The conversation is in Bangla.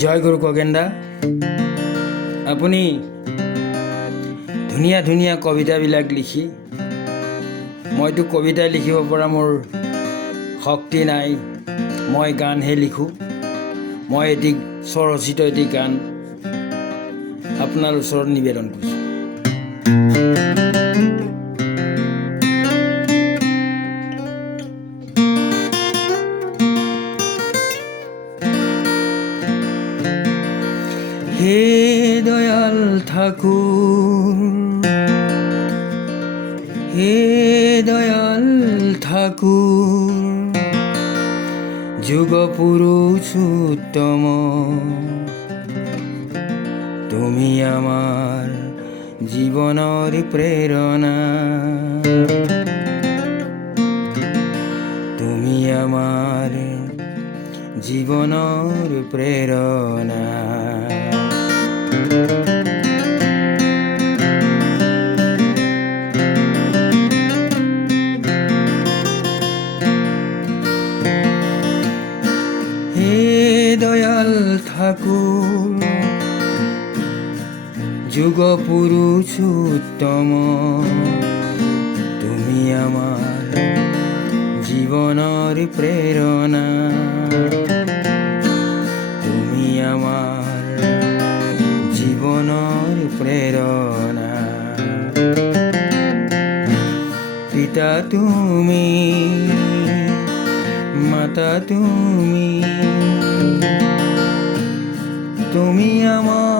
জয় গুৰু খগেনদা আপুনি ধুনীয়া ধুনীয়া কবিতাবিলাক লিখি মইতো কবিতা লিখিব পৰা মোৰ শক্তি নাই মই গানহে লিখোঁ মই এটি স্বৰচিত এটি গান আপোনাৰ ওচৰত নিবেদন কৰিছোঁ। হে দয়াল ঠাকুর, হে দয়াল ঠাকুর, যুগ পুরুষোত্তম তুমি আমার জীবনের প্রেরণা। তুমি আমার জীবনের প্রেরণা। দয়াল ঠাকুর যুগ পুরুষোত্তম তুমি আমার জীবনের প্রেরণা। তুমি আমার জীবনের প্রেরণা। পিতা তুমি, মাতা তুমি তুমি আমার